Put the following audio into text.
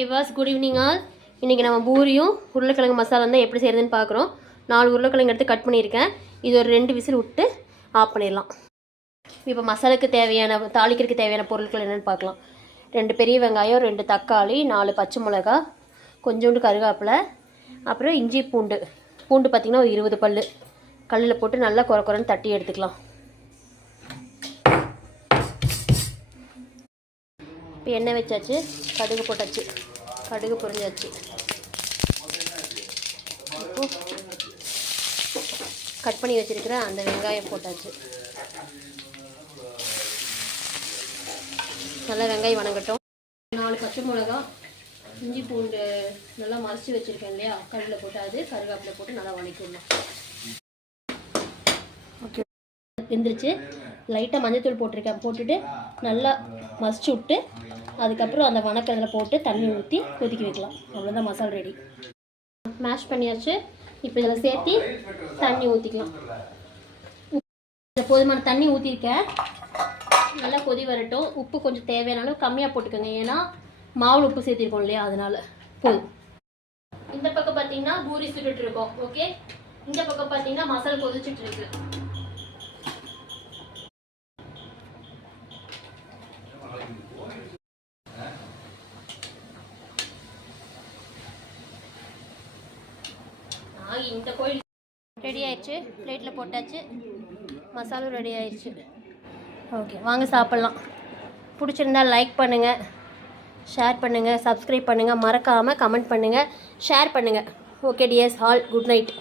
விவாஸ் good evening all. இன்றைக்கி நம்ம பூரியும் உருளைக்கிழங்கு மசாலா தான் எப்படி செய்கிறதுன்னு பார்க்குறோம். 4 உருளைக்கிழங்கு எடுத்து கட் பண்ணியிருக்கேன். இது ஒரு 2 விசில் விட்டு ஆஃப் பண்ணிடலாம். இப்போ மசாலுக்கு தேவையான தாளிக்கிறதுக்கு தேவையான பொருட்கள் என்னென்னு பார்க்கலாம். 2 பெரிய வெங்காயம், 2 தக்காளி, 4 பச்சை மிளகா, கொஞ்சோண்டு கருவேப்பிலை, அப்புறம் இஞ்சி பூண்டு பார்த்திங்கன்னா ஒரு 20 பல் கல்லில் போட்டு நல்லா குறைன்னு தட்டி எடுத்துக்கலாம். இப்போ எண்ணெய் வச்சாச்சு, கடுகு போட்டாச்சு, கடுகு பொரிஞ்சாச்சு. இப்போ கட் பண்ணி வச்சுருக்கிற அந்த வெங்காயம் போட்டாச்சு. நல்லா வெங்காயம் வணங்கட்டும். 4 பச்சை மிளகா, இஞ்சி பூண்டு நல்லா மறைச்சி வச்சுருக்கேன் இல்லையா, கல்லில் போட்டு அது கருவேப்பிலை போட்டு நல்லா வணக்கிடலாம். ஓகே, வெந்துருச்சு. லைட்டாக மஞ்சத்தூள் போட்டிருக்கேன். போட்டுட்டு நல்லா மசிச்சு விட்டு அதுக்கப்புறம் அந்த வணக்கத்தில் போட்டு தண்ணி ஊற்றி கொதிக்க வைக்கலாம். அவ்வளோதான், மசாலா ரெடி. மேஷ் பண்ணியாச்சு. இப்போ இதில் சேர்த்து தண்ணி ஊற்றிக்கலாம். போதுமான தண்ணி ஊற்றிருக்கேன். நல்லா கொதி வரட்டும். உப்பு கொஞ்சம் தேவையானாலும் கம்மியாக போட்டுக்கோங்க, ஏன்னா மாவுள் உப்பு சேர்த்திருக்கோம் இல்லையா, அதனால போதும். இந்த பக்கம் பார்த்தீங்கன்னா பூரி சுட்டுட்டு இருக்கோம். ஓகே, இந்த பக்கம் பார்த்தீங்கன்னா மசாலா கொதிச்சுட்டு இருக்கு. இந்த கோயில் ரெடி ஆயிடுச்சு. பிளேட்டில் போட்டாச்சு, மசாலும் ரெடி ஆயிடுச்சு. ஓகே, வாங்க சாப்பிட்லாம். பிடிச்சிருந்தா லைக் பண்ணுங்கள், ஷேர் பண்ணுங்கள், சப்ஸ்கிரைப் பண்ணுங்கள், மறக்காமல் கமெண்ட் பண்ணுங்கள், ஷேர் பண்ணுங்கள். Okay tears, all good night.